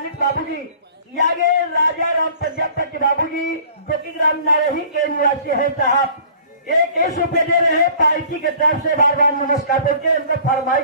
सम्मानित बाबूजी यागे राजा राम प्रजापति बाबूजी जो कि ग्राम नारही के निवासी है साहब, 21 रुपये दे रहे हैं पार्टी की तरफ से। बार बार नमस्कार करके उनके फरमाइश